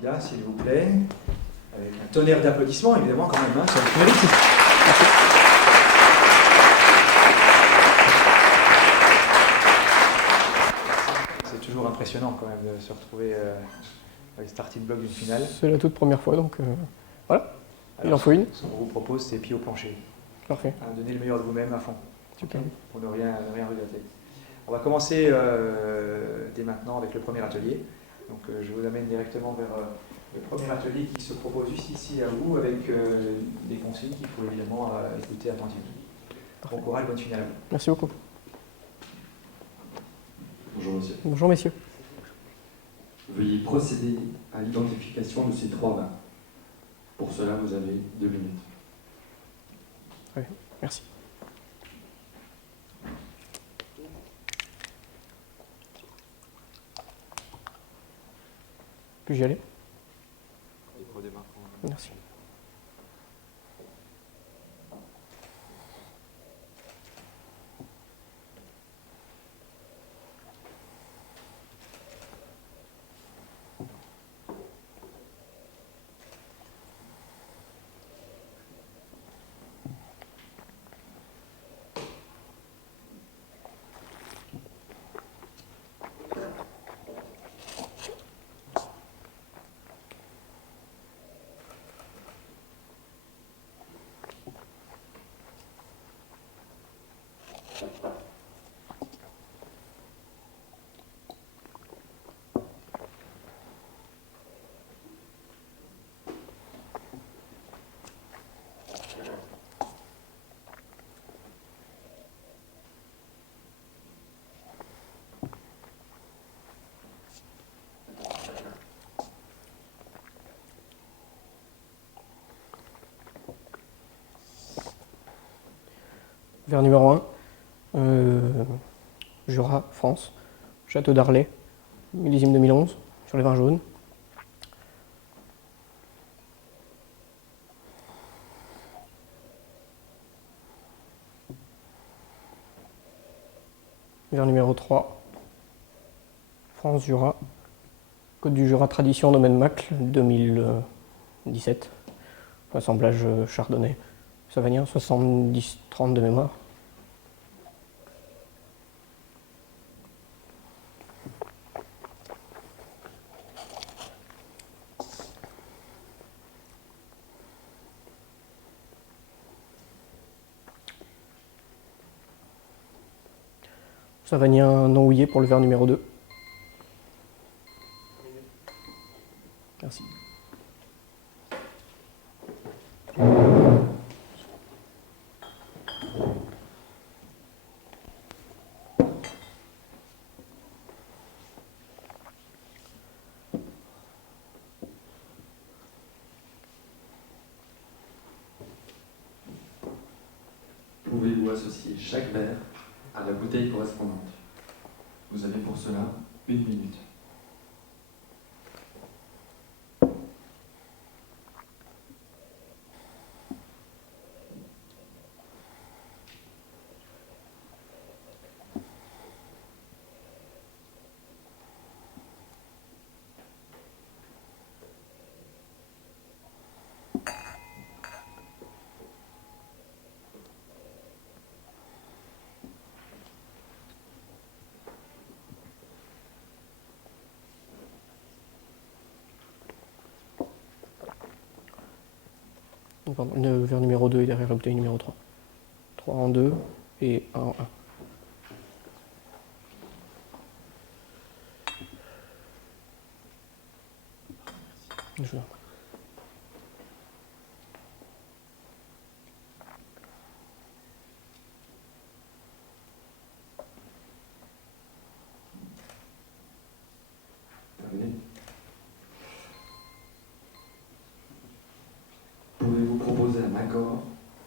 candidats, s'il vous plaît. Avec un tonnerre d'applaudissements, évidemment, quand même, hein, ça le mérite. C'est toujours impressionnant, quand même, de se retrouver dans les starting blocks d'une finale. C'est la toute première fois, donc voilà. Alors, il en faut une. Ce qu'on vous propose, c'est pied au plancher. Parfait. Donner le meilleur de vous-même à fond. Super. Pour ne rien regretter. On va commencer dès maintenant avec le premier atelier. Donc je vous amène directement vers le premier atelier qui se propose juste ici à vous, avec des consignes qu'il faut évidemment écouter attentivement. Bon courage, bonne finale. Merci beaucoup. Bonjour monsieur. Bonjour messieurs. Veuillez procéder à l'identification de ces 3 vins. Pour cela, vous avez 2 minutes. Oui, merci. Puis-je y aller? Merci. Vers numéro 1, Jura, France, Château d'Arlet, millésime 2011, sur les vins jaunes. Vers numéro 3, France, Jura, Côte du Jura, Tradition, Domaine Macle, 2017, assemblage chardonnay, savagnin, 70-30 de mémoire. Savagnin non houillé pour le verre numéro 2. Merci. Pouvez-vous associer chaque verre à la bouteille correspondante? Vous avez pour cela 1 minute. Pardon, le verre numéro 2 est derrière la bouteille numéro 3. 3 en 2 et 1 en 1. Je vous en prie. Terminé. Pouvez-vous proposer un accord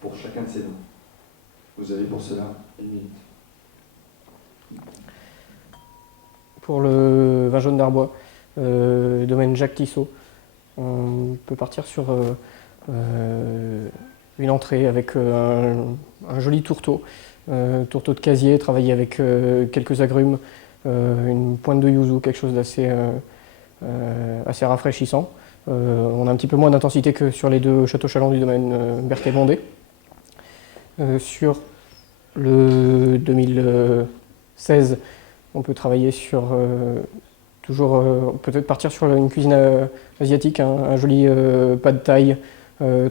pour chacun de ces vins? Vous avez pour cela 1 minute. Pour le vin jaune d'Arbois, domaine Jacques Tissot, on peut partir sur une entrée avec un joli tourteau, tourteau de casier, travaillé avec quelques agrumes, une pointe de yuzu, quelque chose d'assez assez rafraîchissant. On a un petit peu moins d'intensité que sur les deux châteaux chalants du domaine Berthet-Bondé. Sur le 2016, on peut travailler sur toujours peut-être partir sur une cuisine asiatique, un joli pad thaï,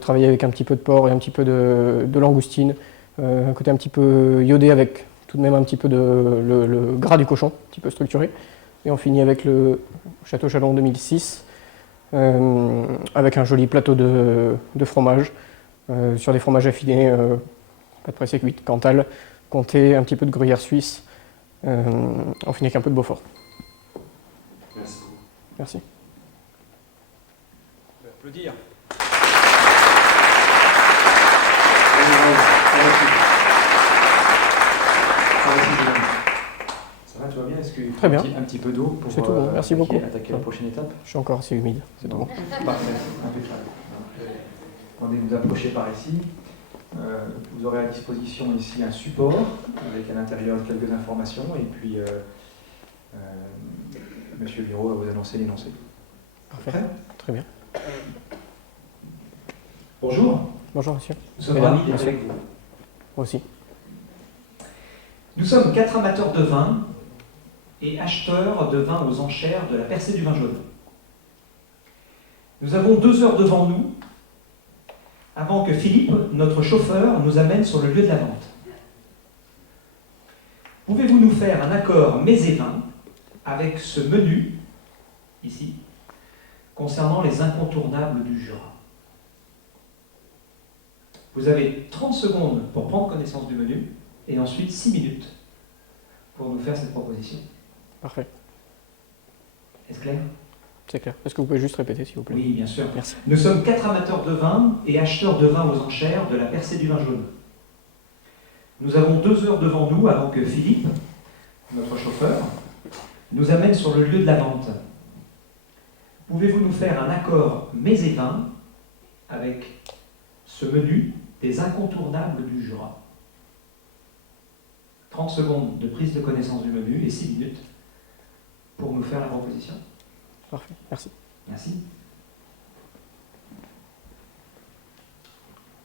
travailler avec un petit peu de porc et un petit peu de langoustine, un côté un petit peu iodé avec tout de même un petit peu le gras du cochon, un petit peu structuré. Et on finit avec le Château Chalon 2006, avec un joli plateau de fromage, sur des fromages affinés, pas de pressé cuite, Cantal, comté, un petit peu de gruyère suisse, on finit avec un peu de Beaufort. Merci beaucoup. Merci. On peut applaudir. Ça va, tu vas bien? Est-ce qu'il faut Très bien. un petit peu d'eau pour C'est tout bon, merci beaucoup. attaquer la prochaine étape? Je suis encore assez humide, c'est tout bon. Parfait, impeccable. Attendez de vous approcher par ici. Vous aurez à disposition ici un support avec à l'intérieur quelques informations et puis Monsieur Bureau va vous annoncer l'énoncé. Parfait. Prêt? Très bien. Bonjour, Bonjour monsieur. nous sommes Mesdames, ravis d'être monsieur. avec vous. Moi aussi. Nous sommes 4 amateurs de vin et acheteurs de vin aux enchères de la Percée du Vin Jaune. Nous avons 2 heures devant nous avant que Philippe, notre chauffeur, nous amène sur le lieu de la vente. Pouvez-vous nous faire un accord mets et vins avec ce menu, ici, concernant les incontournables du Jura? Vous avez 30 secondes pour prendre connaissance du menu et ensuite 6 minutes pour nous faire cette proposition. Parfait. Est-ce clair? C'est clair. Est-ce que vous pouvez juste répéter s'il vous plaît? Oui, bien sûr. Merci. Nous sommes 4 amateurs de vin et acheteurs de vin aux enchères de la Percée du Vin Jaune. Nous avons 2 heures devant nous avant que Philippe, notre chauffeur, nous amène sur le lieu de la vente. Pouvez-vous nous faire un accord mets et vins avec ce menu des incontournables du Jura? 30 secondes de prise de connaissance du menu et 6 minutes pour nous faire la proposition. Parfait. Merci. Merci.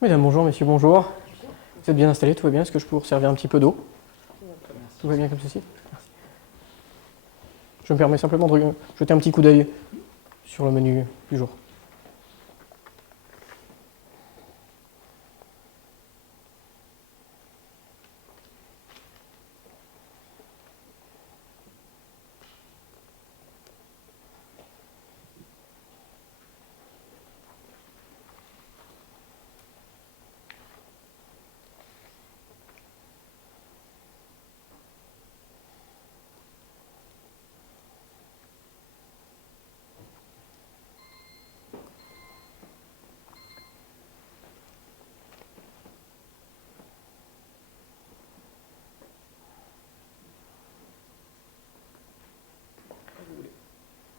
Mesdames, bonjour, messieurs, bonjour. Vous êtes bien installés, tout va bien? Est-ce que je peux vous servir un petit peu d'eau? Tout va bien comme ceci? Merci. Je me permets simplement de jeter un petit coup d'œil sur le menu du jour.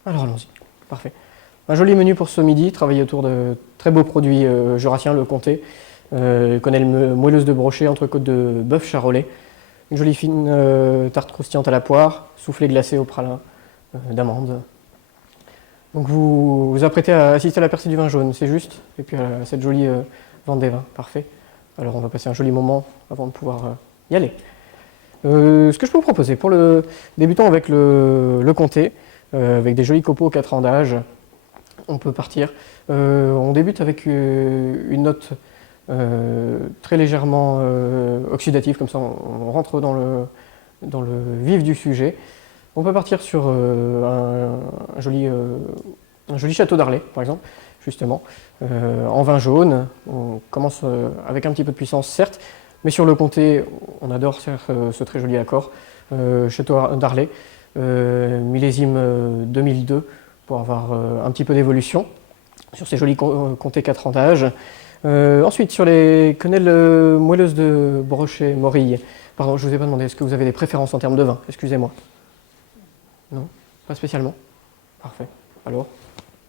Alors allons-y, parfait. Un joli menu pour ce midi, travailler autour de très beaux produits jurassiens, le comté, quenelle moelleuse de brochet, entrecôte de bœuf charolais, une jolie fine tarte croustillante à la poire, soufflé glacé au pralin d'amandes. Donc vous vous apprêtez à assister à la Percée du Vin Jaune, c'est juste, et puis à cette jolie vente des vins, parfait. Alors on va passer un joli moment avant de pouvoir y aller. Ce que je peux vous proposer, débutons avec le comté, avec des jolis copeaux 4 ans d'âge. On peut partir. On débute avec une note très légèrement oxydative, comme ça on rentre dans le vif du sujet. On peut partir sur un joli château d'Arlay, par exemple, justement, en vin jaune. On commence avec un petit peu de puissance, certes, mais sur le comté, on adore ce très joli accord. Château d'Arlay, millésime 2002, pour avoir un petit peu d'évolution sur ces jolis comtés 4 ans d'âge. Ensuite, sur les quenelles moelleuses de brochet Morille. Pardon, je ne vous ai pas demandé, est-ce que vous avez des préférences en termes de vin? Excusez-moi. Non? Pas spécialement? Parfait. Alors,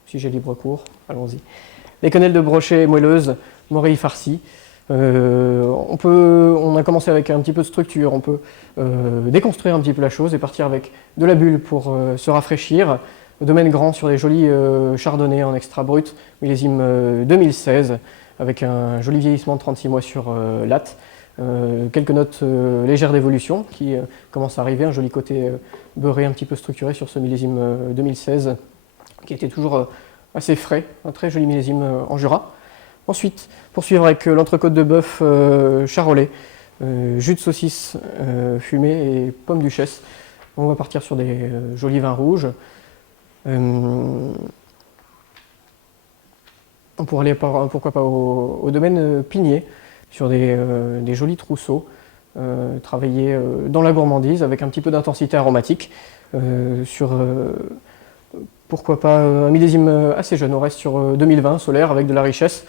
si j'ai libre cours, allons-y. Les quenelles de brochet moelleuses, Morille farcie. On a commencé avec un petit peu de structure, on peut déconstruire un petit peu la chose et partir avec de la bulle pour se rafraîchir, au domaine grand sur des jolis chardonnays en extra brut, millésime 2016, avec un joli vieillissement de 36 mois sur latte. Quelques notes légères d'évolution qui commencent à arriver, un joli côté beurré un petit peu structuré sur ce millésime 2016 qui était toujours assez frais, un très joli millésime en Jura. Ensuite, poursuivre avec l'entrecôte de bœuf charolais, jus de saucisse fumé et pomme duchesse. On va partir sur des jolis vins rouges. On pourrait aller pourquoi pas au domaine Pigné, sur des jolis trousseaux, travaillés dans la gourmandise avec un petit peu d'intensité aromatique, sur pourquoi pas un millésime assez jeune. On reste sur 2020, solaire, avec de la richesse,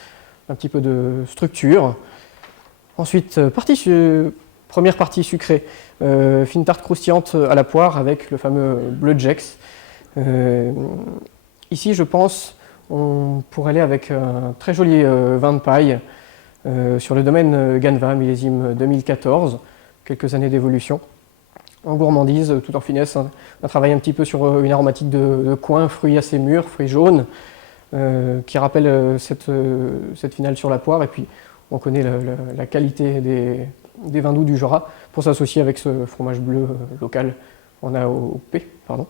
un petit peu de structure. Ensuite, première partie sucrée, fine tarte croustillante à la poire avec le fameux Bleu Jex. Ici, je pense, on pourrait aller avec un très joli vin de paille, sur le domaine Ganva, millésime 2014, quelques années d'évolution. En gourmandise, tout en finesse, on travaille un petit peu sur une aromatique de coin, fruits assez mûrs, fruits jaunes, qui rappelle cette finale sur la poire. Et puis, on connaît la qualité des vins doux du Jura pour s'associer avec ce fromage bleu local en AOP. Pardon.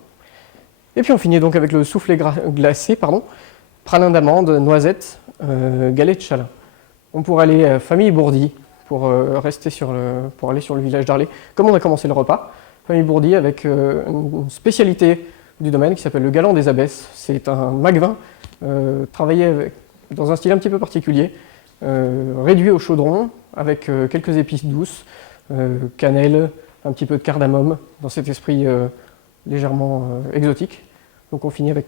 Et puis, on finit donc avec le soufflé glacé, pralin d'amande, noisette, galette de chalin. On pourrait aller famille Bourdi pour aller sur le village d'Arlay, comme on a commencé le repas. Famille Bourdi avec une spécialité du domaine qui s'appelle le Galant des Abbesses. C'est un magvin travaillé dans un style un petit peu particulier, réduit au chaudron avec quelques épices douces, cannelle, un petit peu de cardamome dans cet esprit légèrement exotique. Donc on finit avec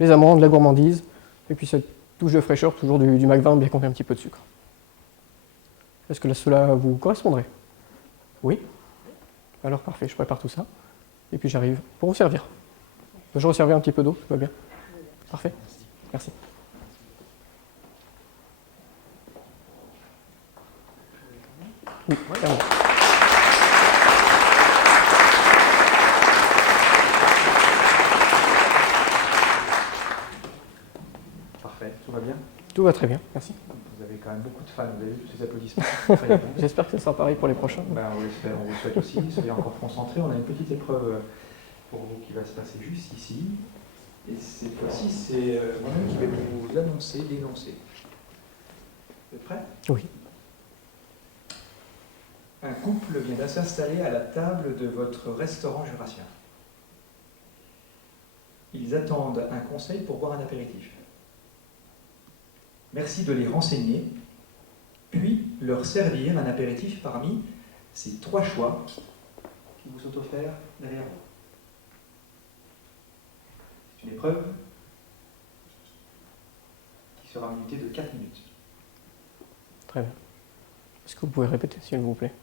les amandes, la gourmandise et puis cette touche de fraîcheur, toujours du magvin bien qu'on met un petit peu de sucre. Est-ce que cela vous correspondrait? Oui? Alors parfait, je prépare tout ça. Et puis j'arrive pour vous servir. Je resservais un petit peu d'eau, tout va bien? Parfait, merci. Oui, clairement. Parfait, tout va bien? Tout va très bien, merci. Vous avez quand même beaucoup de fans, vous avez vu tous ces applaudissements. J'espère que ce sera pareil pour les prochains. Ben, on l'espère, on vous souhaite aussi. Soyez encore concentrés. On a une petite épreuve pour vous qui va se passer juste ici. Et cette fois-ci, c'est moi-même qui vais vous annoncer, l'énoncer. Vous êtes prêts? Oui. Un couple vient de s'installer à la table de votre restaurant jurassien. Ils attendent un conseil pour boire un apéritif. Merci de les renseigner, puis leur servir un apéritif parmi ces 3 choix qui vous sont offerts derrière vous. C'est une épreuve qui sera minutée de 4 minutes. Très bien. Est-ce que vous pouvez répéter, s'il vous plaît?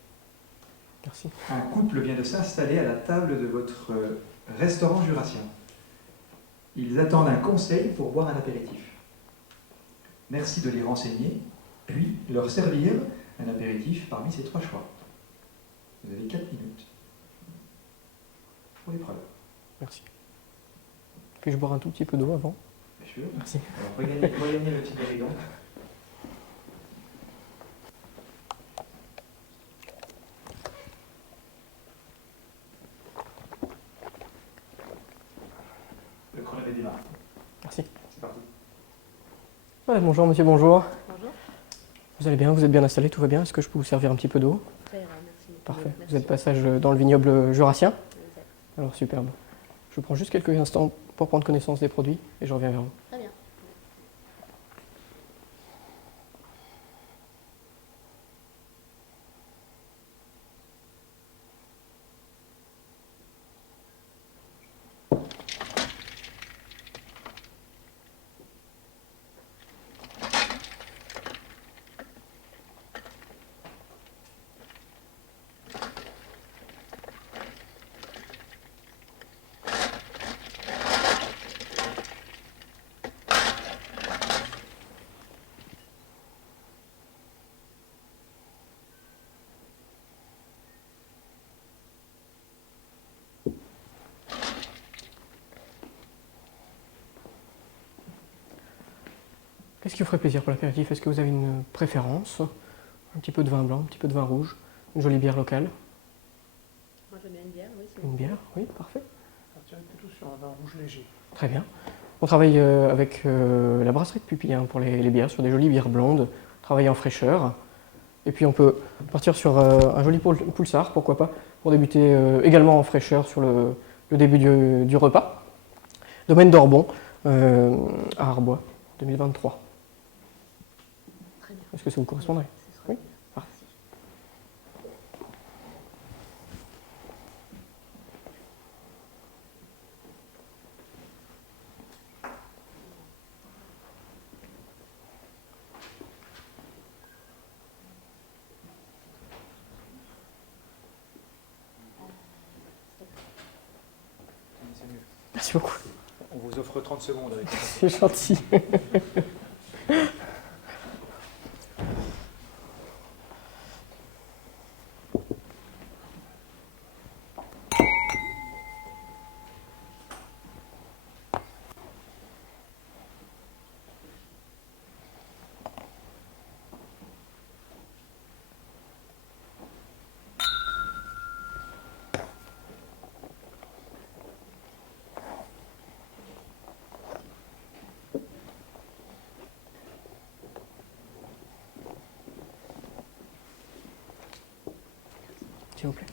Merci. Un couple vient de s'installer à la table de votre restaurant jurassien. Ils attendent un conseil pour boire un apéritif. Merci de les renseigner, puis leur servir un apéritif parmi ces 3 choix. Vous avez 4 minutes pour l'épreuve. Merci. Puis-je boire un tout petit peu d'eau avant? Bien sûr. Merci. Alors, regagner le petit guéridon. Le chronomètre démarre. Merci. C'est parti. Ouais, bonjour monsieur, bonjour. Bonjour. Vous allez bien, vous êtes bien installé, tout va bien? Est-ce que je peux vous servir un petit peu d'eau? Ça ira, merci. Parfait. Merci. Vous êtes passage dans le vignoble jurassien? Exact. Alors superbe. Je prends juste quelques instants pour prendre connaissance des produits et je reviens vers vous. Très bien. Qu'est-ce qui vous ferait plaisir pour l'apéritif? Est-ce que vous avez une préférence? Un petit peu de vin blanc, un petit peu de vin rouge, une jolie bière locale? Moi j'aime bien une bière, oui. Une bière, oui, parfait. On tient plutôt sur un vin rouge léger. Très bien. On travaille avec la brasserie de Pupille pour les bières, sur des jolies bières blondes, travailler en fraîcheur. Et puis on peut partir sur un joli pulsar, pourquoi pas, pour débuter également en fraîcheur sur le début du repas. Domaine d'Orbon, à Arbois, 2023. Très bien. Est-ce que ça vous correspondrait? Ce sera Oui. bien. Parfait. C'est mieux. Merci beaucoup. On vous offre 30 secondes avec ça. C'est gentil. S'il vous plaît.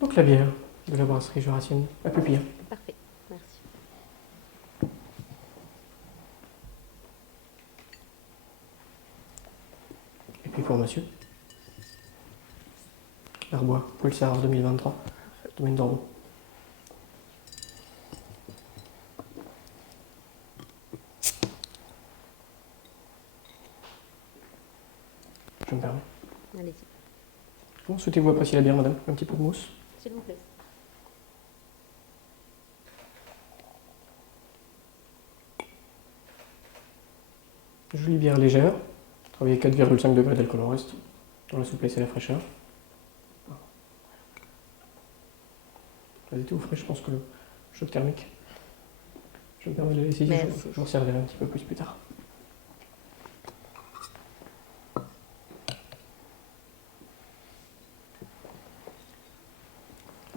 Donc la bière de la brasserie jurassienne à Pupille. Parfait, merci. Et puis pour monsieur, Arbois, Pulsar 2023, domaine d'Orbon. Je me permets. Allez-y, Comment souhaitez-vous apprécier la bière, madame? Un petit peu de mousse? s'il vous plaît. Jolie bière légère, travaillez 4,5 degrés d'alcool au reste, dans la souplesse et la fraîcheur. Vas-y, tout frais, je pense que le choc thermique. Je me permets de laisser, Merci. je vous resservirai un petit peu plus tard.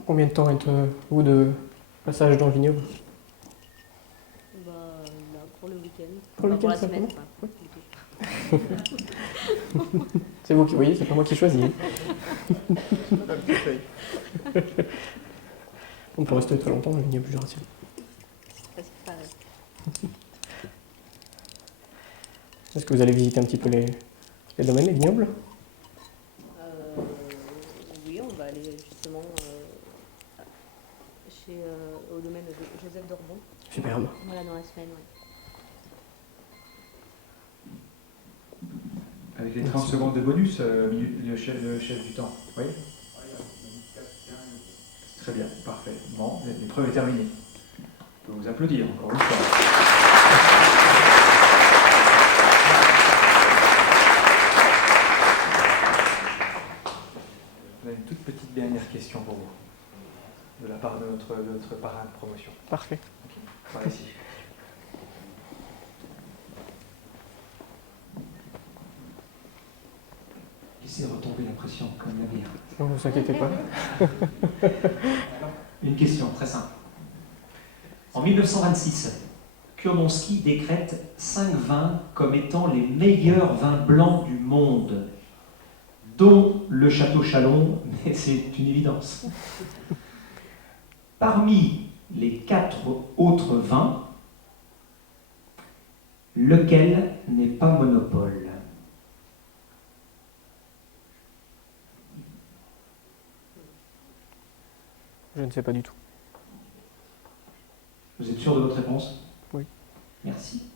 Combien de temps êtes-vous de passage dans le vignoble? Bah, là, pour le week-end. Pour le Enfin, week-end, la semaine, simplement. quoi. C'est vous qui voyez, c'est pas moi qui choisis. On peut rester très longtemps dans le vignoble jurassien. Presque pareil. Est-ce que vous allez visiter un petit peu les domaines, les vignobles? Oui, on va aller justement au domaine de Joseph d'Orbon. Superbe. Voilà, dans la semaine, ouais. Avec les 30 secondes de bonus, le chef du temps. Oui. Très bien, parfait. Bon, l'épreuve est terminée. Je peux vous applaudir encore une fois. On a une toute petite dernière question pour vous, de la part de notre parrain de promotion. Parfait. Par ici. Laissez retomber la pression comme la bière. Ne vous inquiétez pas. Une question très simple. En 1926, Kurnonski décrète 5 vins comme étant les meilleurs vins blancs du monde. dont le Château Chalon, mais c'est une évidence. Parmi les 4 autres vins, lequel n'est pas monopole? Je ne sais pas du tout. Vous êtes sûr de votre réponse? Oui. Merci.